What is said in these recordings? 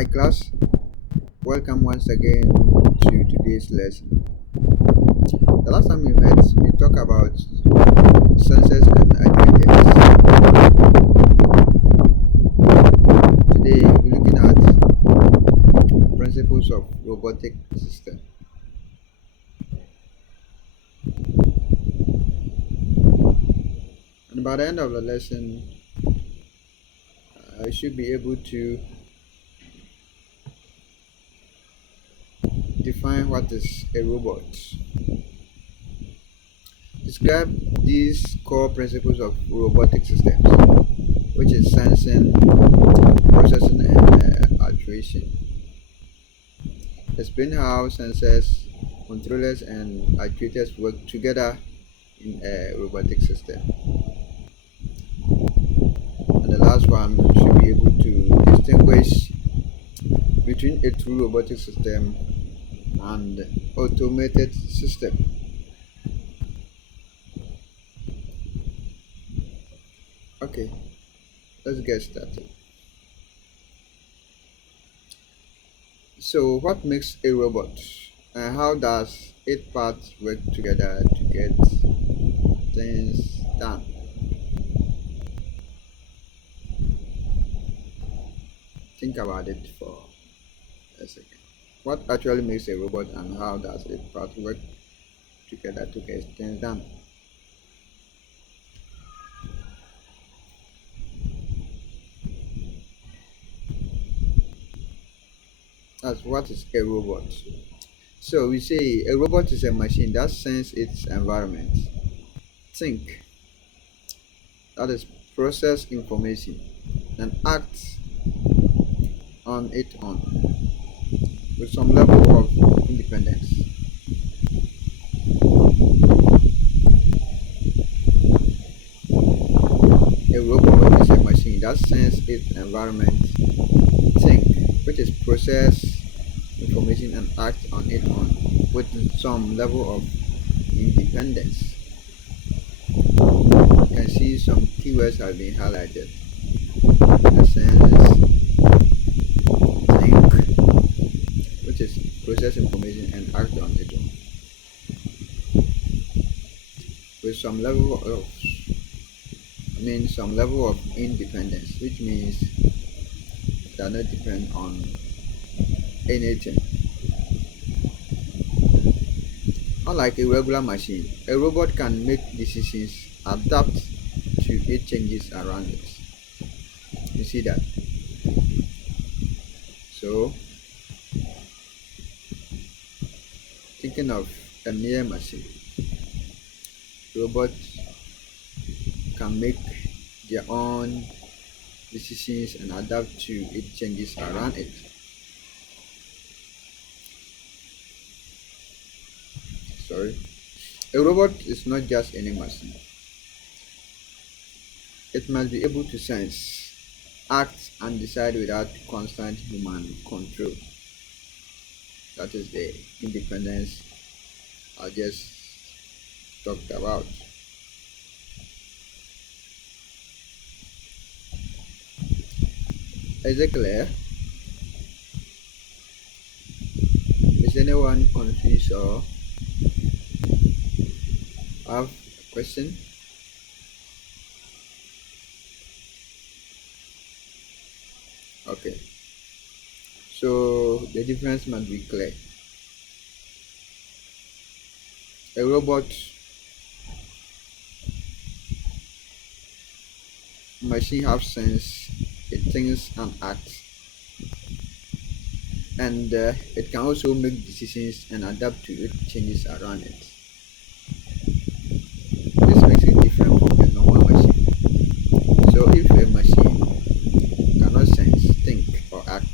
Hi class, welcome once again to today's lesson. The last time we met, we talked about sensors and actuators. Today we're looking at principles of robotic system. And by the end of the lesson, I should be able to define what is a robot. Describe these core principles of robotic systems, which is sensing, processing, and actuation. Explain how sensors, controllers, and actuators work together in a robotic system. And the last one should be able to distinguish between a true robotic system and automated system. Okay, let's get started. So, what makes a robot, and how does its parts work together to get things done? Think about it for a second. What actually makes a robot, and how does its parts work together to get things done? That's what is a robot. So we say a robot is a machine that senses its environment, think, that is, process information, and act on its own with some level of independence. A robot is a machine that senses its environment, think, which is process information and act on its own with some level of independence. You can see some keywords have been highlighted. The sense, think, which is process information and act on its own with some level of some level of independence, which means they are not depend on anything. Unlike a regular machine, a robot can make decisions, adapt to its changes around it. You see that? So, thinking of a mere machine, robots can make their own decisions and adapt to its changes around it. Sorry. A robot is not just any machine. It must be able to sense, act, and decide without constant human control. That is the independence I just talked about. Is it clear? Is anyone confused or have a question? Okay, so the difference must be clear. A robot machine have sense, it thinks and acts, and it can also make decisions and adapt to it changes around it. This makes it different from a normal machine. So if a machine cannot sense, think, or act,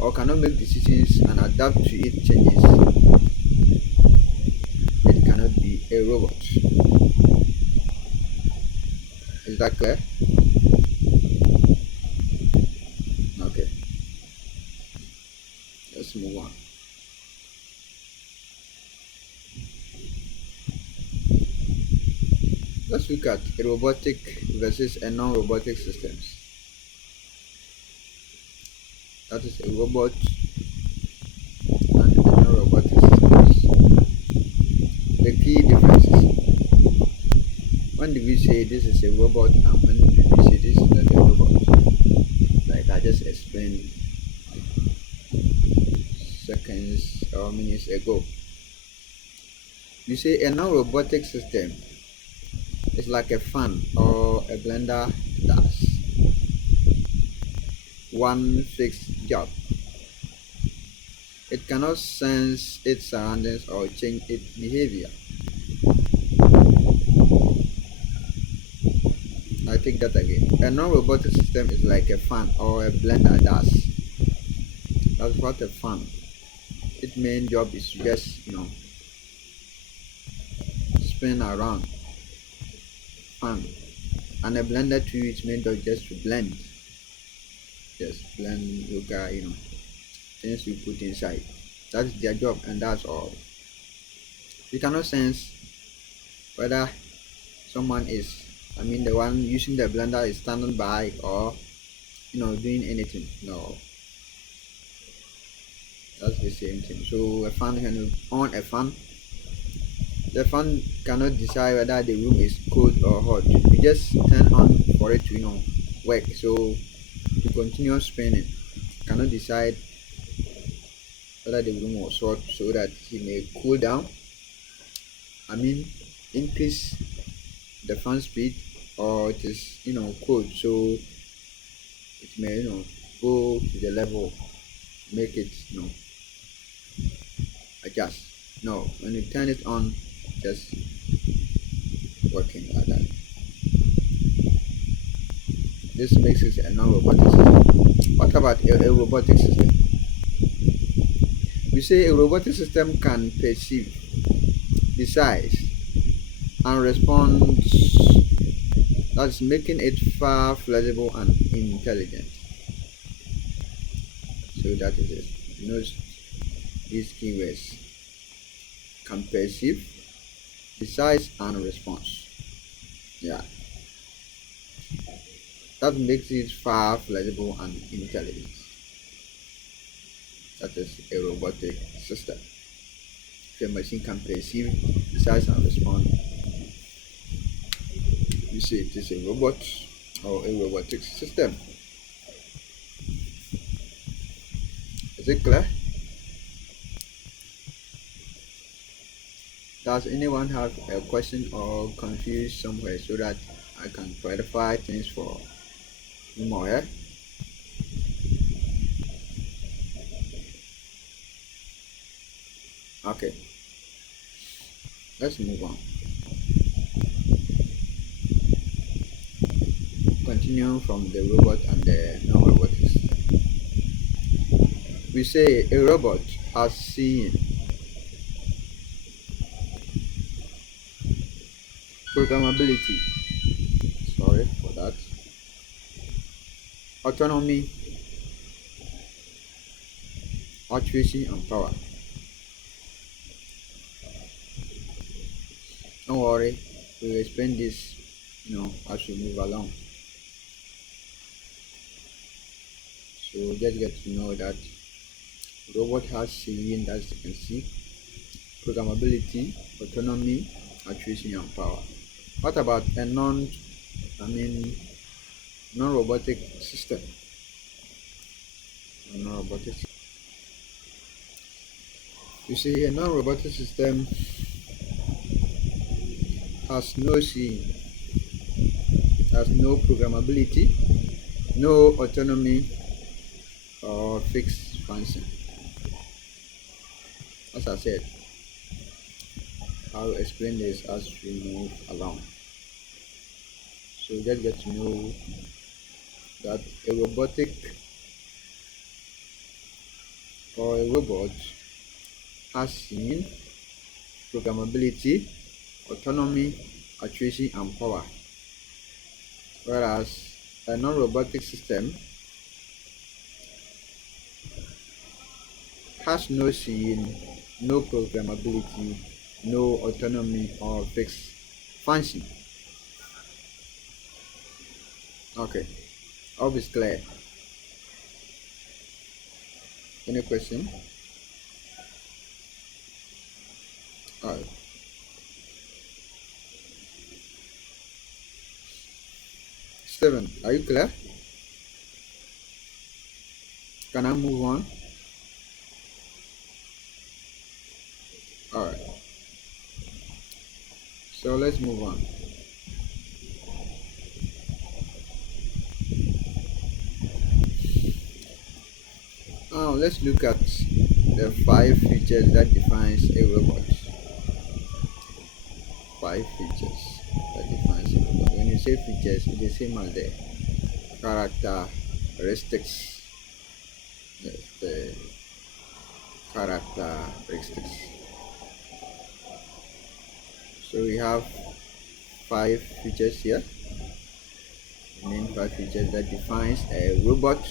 or cannot make decisions and adapt to its changes, it cannot be a robot. Is that clear? Okay, let's move on. Let's look at a robotic versus a non-robotic systems. that is a robot and the non-robotic systems. The key differences. When do we say this is a robot and when do we say this is not a robot? Like I just explained seconds or minutes ago. You say a non-robotic system is like a fan or a blender does one fixed job. It cannot sense its surroundings or change its behavior. I take that again. A non-robotic system is like a fan or a blender does. That's what a fan. Its main job is to just spin around fan. And a blender too, its main job is just to blend. Just blend yoga, things you put inside. That's their job and that's all. You cannot sense whether someone is, I mean the one using the blender is standing by or doing anything. No, that's the same thing. So a fan can on a fan. The fan cannot decide whether the room is cold or hot. You just turn on for it to work. So to continue spinning, cannot decide whether the room was hot so that he may cool down. I mean increase the fan speed or it is cold so it may go to the level, make it adjust. No, when you turn it on, just working like that. This makes it a non-robotic system. What about a robotic system? We say a robotic system can perceive, decide, and respond. That's making it far flexible and intelligent. So that is it. Note these keywords: can perceive, decide, and response. Yeah, that makes it far flexible and intelligent. That is a robotic system. The machine can perceive, decide, and respond. You say it is a robot or a robotic system. Is it clear? Does anyone have a question or confused somewhere so that I can clarify things for you more? Yeah? Okay, let's move on. Continue from the robot and the non-robotics. We say a robot has seen programmability, sorry for that, autonomy, accuracy, and power. Don't worry, we will explain this as we move along. So just get to know that robot has seeing, that you can see, programmability, autonomy, accuracy, and power. What about a non-robotic system? Non-robotic. You see, a non-robotic system has no seeing, has no programmability, no autonomy or fixed function. As I said, I'll explain this as we move along. So just get to know that a robotic or a robot has seen, programmability, autonomy, accuracy, and power, whereas a non-robotic system has no seeing, no programmability, no autonomy or fixed function. Okay, all is clear. Any question? Alright. Steven, are you clear? Can I move on? Alright. So let's move on. Now let's look at the 5 features that defines a robot. 5 features that defines a robot. When you say features, it's the same as the characteristics. Yes, the characteristics. So we have 5 features here. The main 5 features that defines a robot.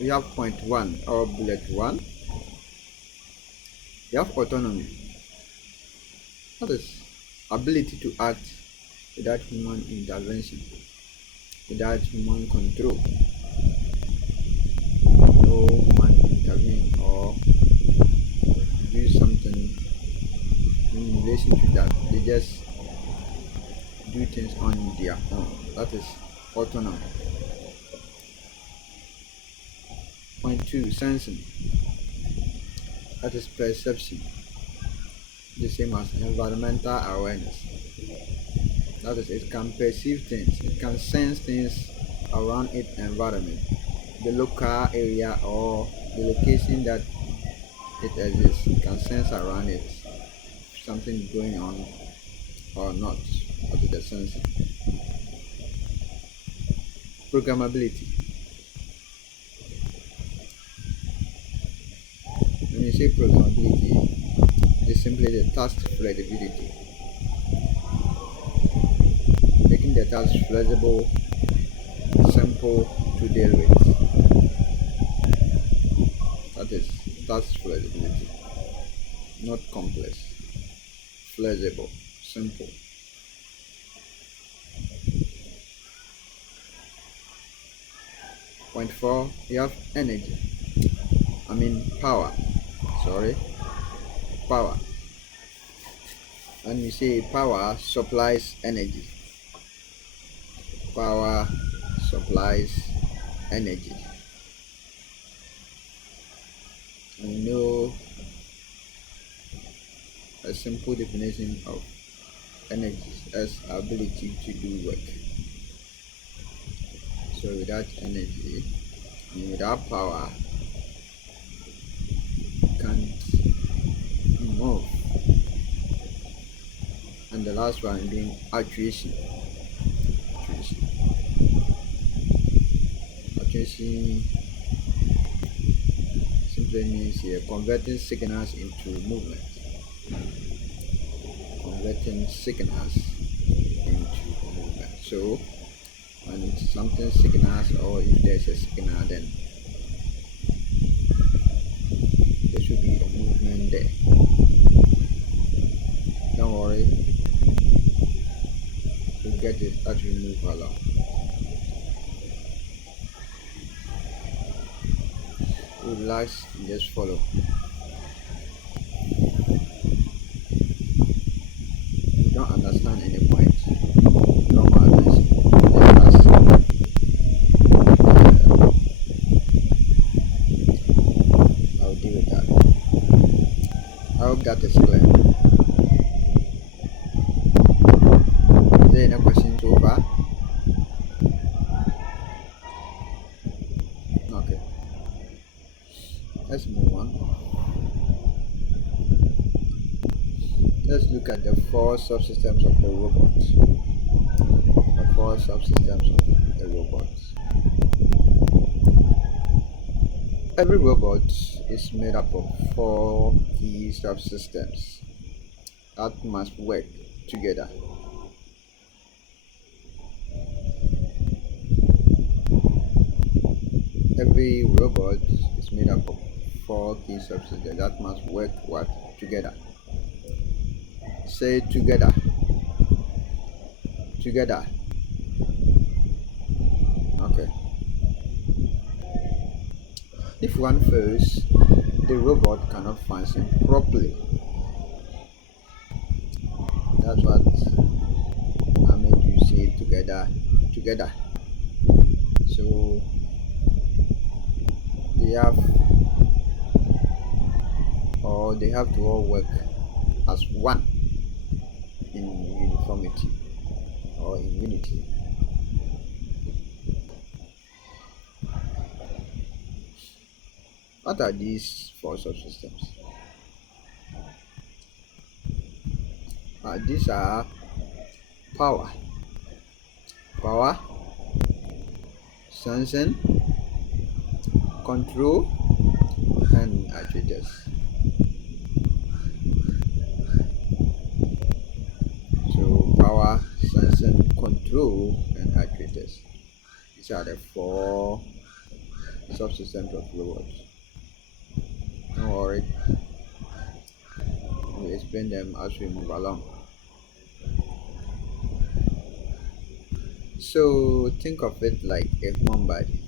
We have point 1 or bullet 1. You have autonomy. That is ability to act without human intervention, without human control. No human intervene or do something in relation to that. They just do things on their own. That is autonomy. Point 2, sensing. That is perception. The same as environmental awareness. That is, it can perceive things, it can sense things around its environment, the local area or the location that it exists. It can sense around it something going on or not. That is the sensing. Programmability. When you say programmability, it is simply the task flexibility, making the task flexible, simple to deal with. That is task flexibility, not complex, flexible, simple. Point 4, you have energy. Power. Power. And we say power supplies energy. Power supplies energy. We know a simple definition of energy as ability to do work. So without energy, without power, you can't move. And the last one being actuation. Actuation simply means here converting signals into movement. Converting signals into movement. So when something signals, or if there's a signal, then there should be a movement there. Don't worry, we'll get it as we move along. Relax and just follow. If you don't understand any point, draw my attention. Just ask. I'll deal with that. I hope that is clear. Is there any question so far? Okay. Let's move on. Let's look at the 4 subsystems of a robot. The 4 subsystems of a robot. Every robot is made up of 4 key subsystems that must work together. Every robot is made up of 4 key subsystems that must work together. Say together. Together. Okay. If one fails, the robot cannot function properly. That's what I made you say together. So they have they have to all work as one in uniformity or in unity. What are these four subsystems? These are power, power, sensing, control, and actuators. So power, sensing, control, and actuators. These are the four subsystems of robots. Don't worry, we'll explain them as we move along. So think of it like a human body.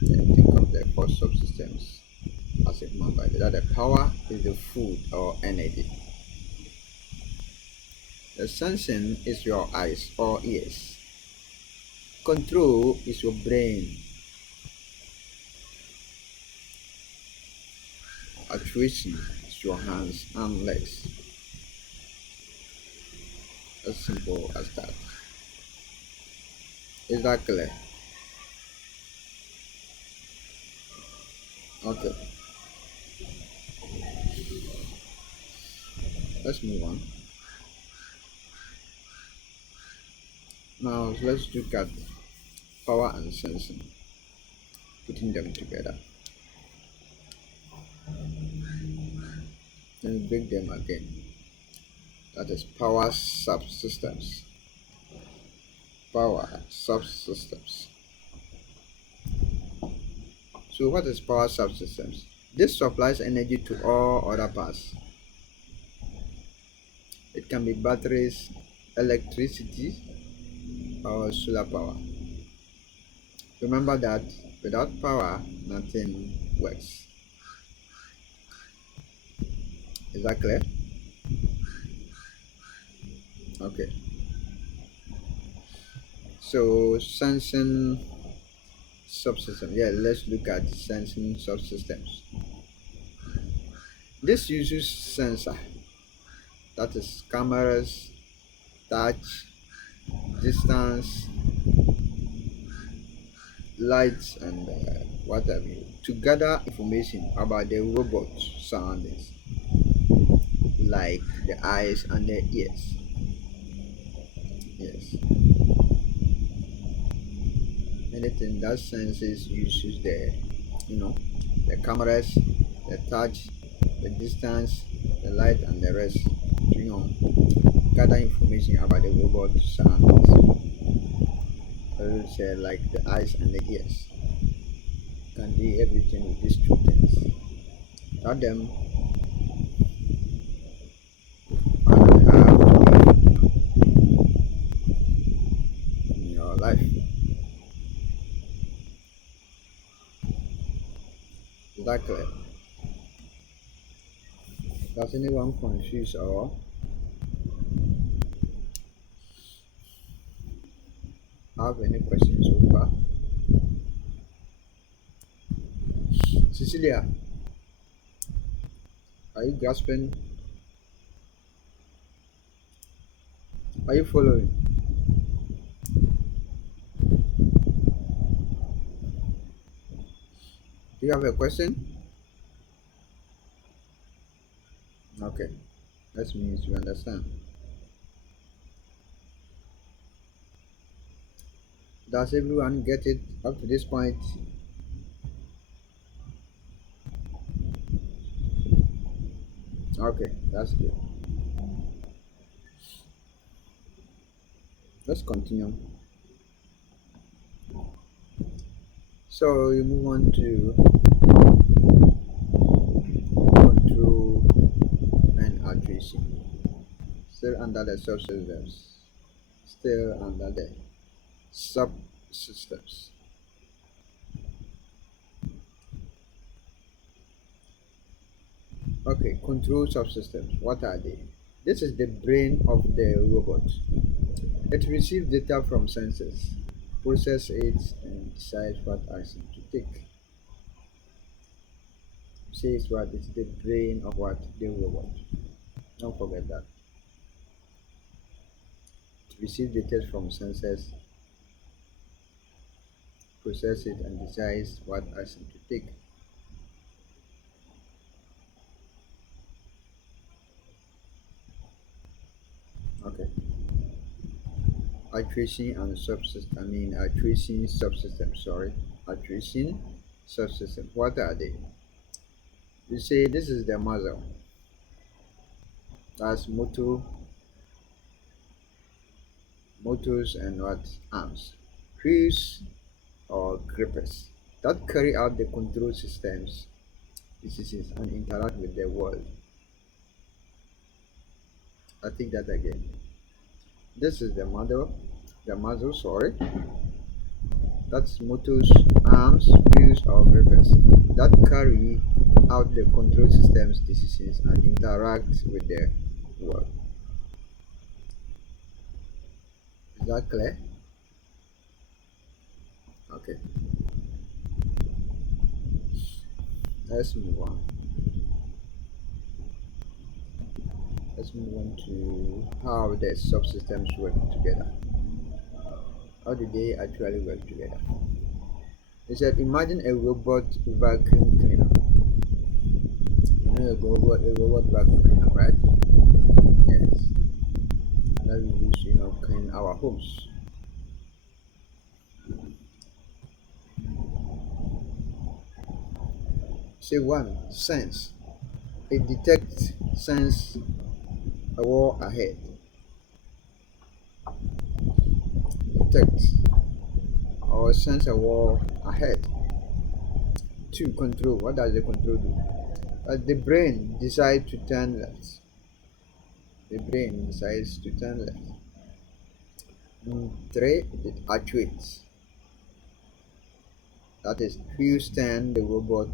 And think of the four subsystems as a human body. That the power is the food or energy. The sensing is your eyes or ears. Control is your brain. Actuation is your hands and legs. As simple as that. Is that clear? Okay, let's move on. Now let's look at power and sensing, putting them together. Then break them again. That is power subsystems. Power subsystems. So what is power subsystems? This supplies energy to all other parts. It can be batteries, electricity, or solar power. Remember that without power, nothing works. Is that clear? Okay. So sensing subsystem. Yeah, let's look at sensing subsystems. This uses sensor, that is cameras, touch, distance, lights, and what have you, to gather information about the robot's surroundings, like the eyes and the ears. Yes, anything that senses uses you know, the cameras, the touch, the distance, the light, and the rest to gather information about the robot's surroundings. I will say like the eyes and the ears can do everything with these two things. Without them, one have to live in your life. Is that clear? Does anyone confuse or have any questions so far? Cecilia, are you grasping? Are you following? Do you have a question? Okay, that means you understand. Does everyone get it up to this point? Okay, that's good. Let's continue. So you move on to control and actuation. Still under the subsystems. Still under the subsystems. Okay, control subsystems. What are they? This is the brain of the robot. It receives data from sensors, processes it, and decides what action to take. Says what is the brain of what the robot. Don't forget that. It receives data from sensors, processes it, and decides what action to take. Okay. Attrition and subsystem. Attrition subsystem. Sorry, attrition subsystem. What are they? You say this is the muzzle. That's motors and what arms, wheels or grippers that carry out the control systems, decisions, and interact with the world. I think that again. This is the muzzle. Sorry, that's motors, arms, wheels or grippers that carry out the control systems, decisions, and interact with the world. Is that clear? Okay, let's move on. Let's move on to how the subsystems work together. How do they actually work together? They said, imagine a robot vacuum cleaner. You know a robot vacuum cleaner, right? Yes. That we use, clean our homes. Say one, sense. It detects, sense a wall ahead. Detect or sense a wall ahead. Two, control. What does the control do? The brain decides to turn left. The brain decides to turn left. Three, it actuates. That is, wheels turn the robot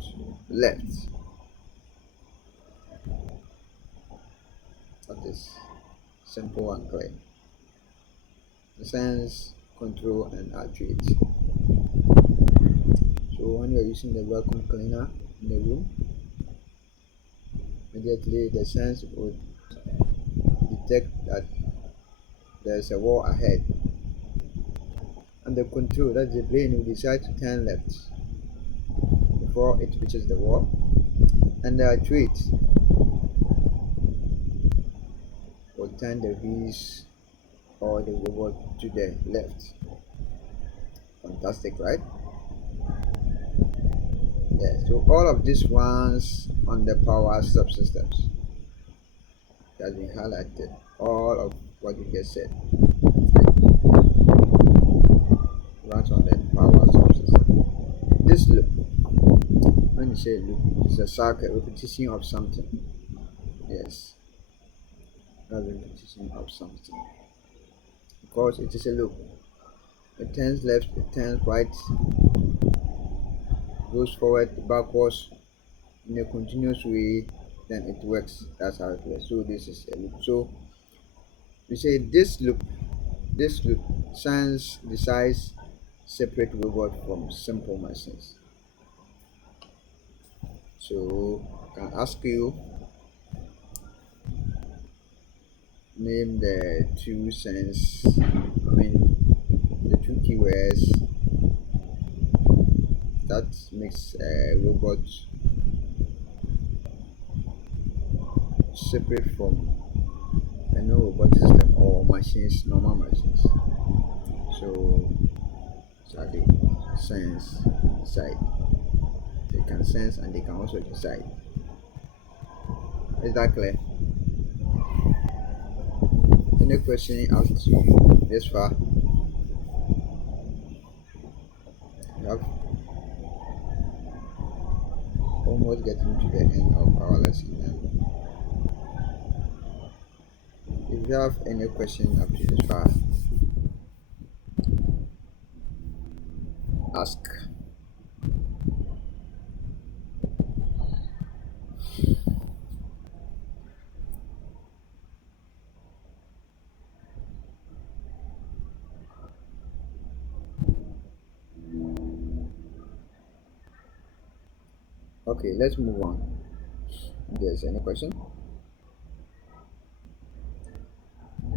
left. That is simple and clear. Sense, control, and actuate. So when you're using the vacuum cleaner in the room, immediately the sense would detect that there's a wall ahead. And the control, that the brain will decide to turn left before it reaches the wall. And the actuate will turn the wheels or the robot to the left. Fantastic, right? Yeah, so all of these ones on the power subsystems has been highlighted. All of what you just said runs on the power subsystem. This loop, when you say loop, is a circuit repetition of something. Yes, that's a repetition of something. Because it is a loop. It turns left, it turns right, goes forward, backwards in a continuous way, then it works. That's how it works. So this is a loop. So we say this loop sends decides separate robot from simple machines. So I can ask you, name the two sense I mean the two keywords that makes a robot separate from a non-robot system or machines, normal machines. So they sense, decide. They can sense and they can also decide. Is that clear? Any question up to this far? We have almost getting to the end of our lesson now. If you have any question up to this far, ask. Okay, let's move on. If there's any question?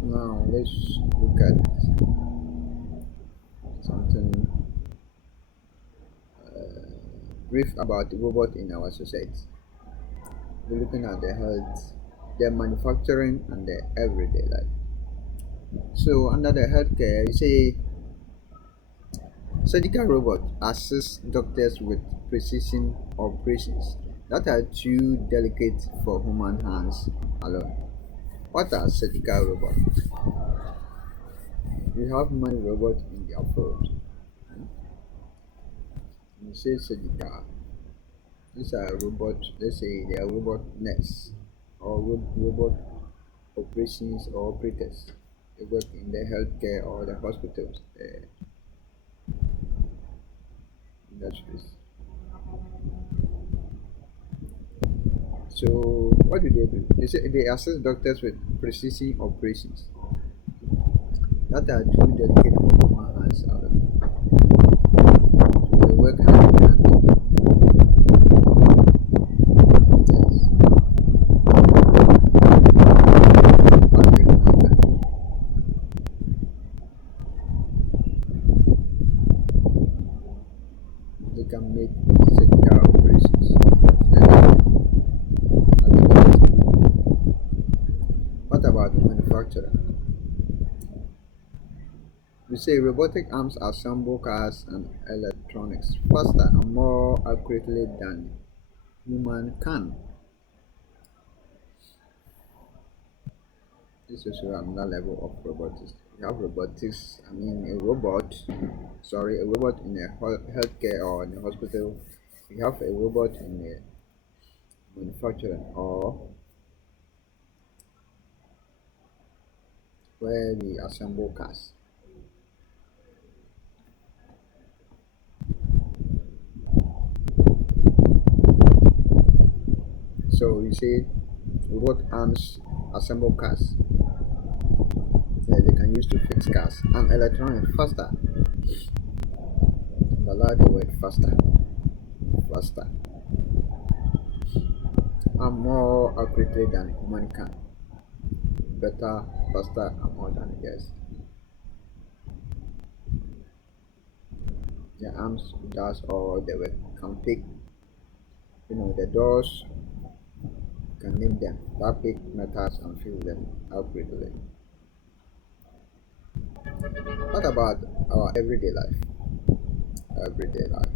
Now let's look at something brief about the robot in our society. We're looking at the health, the manufacturing, and the everyday life. So under the healthcare, you say surgical robot assists doctors with precision operations that are too delicate for human hands alone. What are surgical robots? We have many robots in the field. You say surgical. These are robots, let's say they are robot nurse or robot operations or operators. They work in the healthcare or the hospitals, the industries. So what do they do? They say they assist doctors with precision operations that are too delicate for human hands alone. So they work hand in hand. Yes, as the human can do. They can make surgical operations. Everything as the doctors can do. What about manufacturing? We say robotic arms assemble cars and electronics faster and more accurately than human can. This is another level of robotics. You have robotics, I mean a robot, sorry, a robot in a healthcare or in a hospital. You have a robot in a manufacturing or where we assemble cars. So you say robot arms assemble cars. Yeah, they can use to fix cars and electronics faster. Allow the word faster, faster, and more accurately than human can. Better, faster, and more than yes. The arms does all the work. Can pick, the doors. Can name them. That pick metals and fill them accurately. What about our everyday life? Everyday life.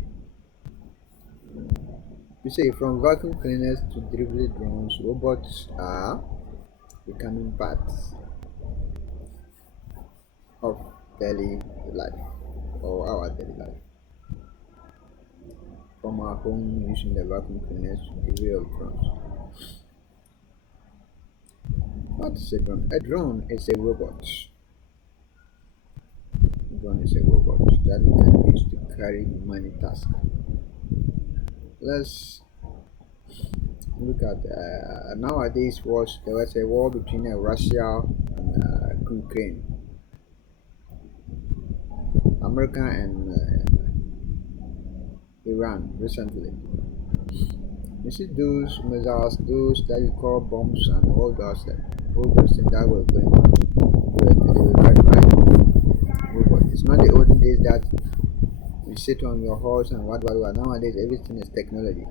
You say from vacuum cleaners to delivery drones, robots are becoming parts of daily life or our daily life. From our home using the vacuum cleaners to delivery of drones. What is a drone? A drone is a robot. A drone is a robot that we can use to carry many tasks. Let's look at nowadays was there was a war between Russia and Ukraine, America and Iran recently. You see those missiles, those that you call bombs and all those things that were going on. They were carried by robot. It's not the olden days that you sit on your horse and what. Nowadays everything is technology.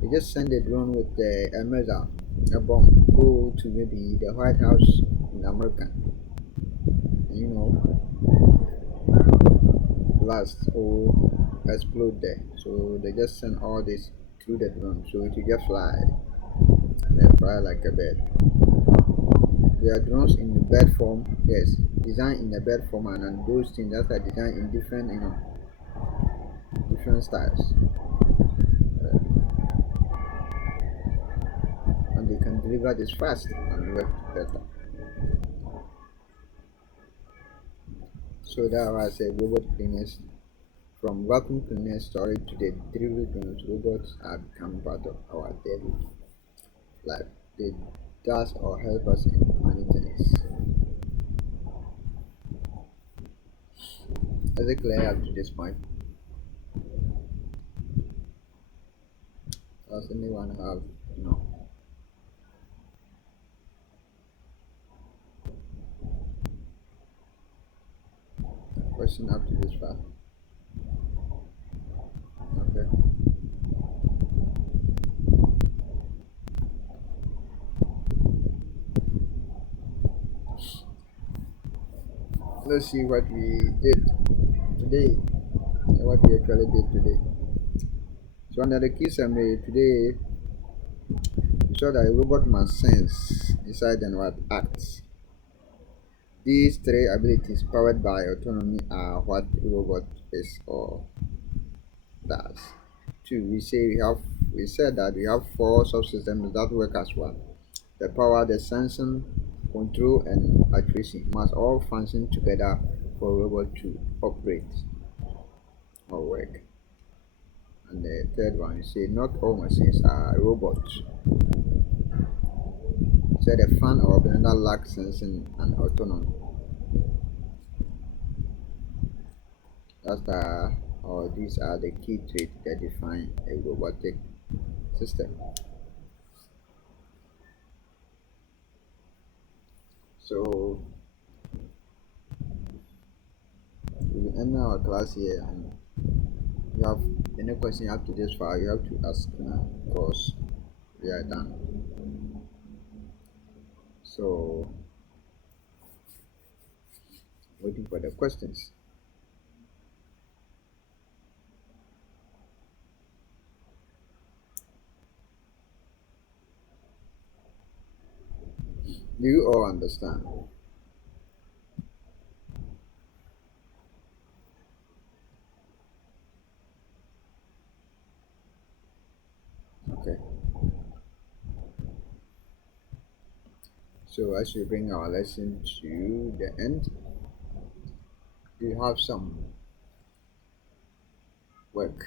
You just send a drone with a missile, a bomb, go to maybe the White House in America, and, blast or explode there. So they just send all this through the drone, so it will just fly. They fly like a bird. There are drones in the bird form, yes, designed in the bird form, and those things that are designed in different, different styles, and they can deliver this fast and work better. So that was a robot cleaners. From vacuum cleaners storage to the delivery drones, robots have become part of our daily life. They does or help us in many things. Is it clear up to this point? Does anyone have no question up to this far? Okay. Let's see what we did today and what we actually did today. So under the key summary today, we saw that a robot must sense, decide, and what acts. These three abilities powered by autonomy are what a robot is or does. Two, we said that we have four subsystems that work as one. The power, the sensing, control, and actuation must all function together for a robot to operate or work. And the third one, you say not all machines are robots. So the fan or blender lacks sensing and autonomy. That's the or these are the key traits that define a robotic system. So we will end our class here, and you have any question up to this far, you have to ask now because we are done. So waiting for the questions. Do you all understand? Okay. So as we bring our lesson to the end, we have some work.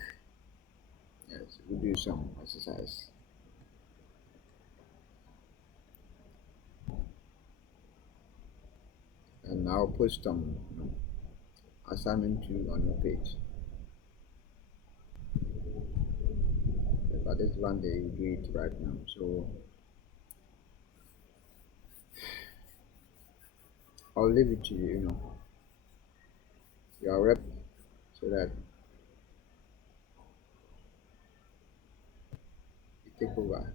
Yes, we do some exercise. And I'll post some assignment to on your page. But this one day you do it right now. So I'll leave it to you, your rep so that you take over.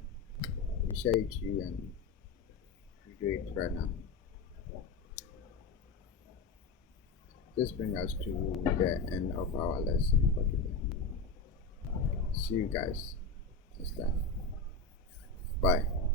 We share it to you and you do it right now. This brings us to the end of our lesson for today. See you guys next time. Bye.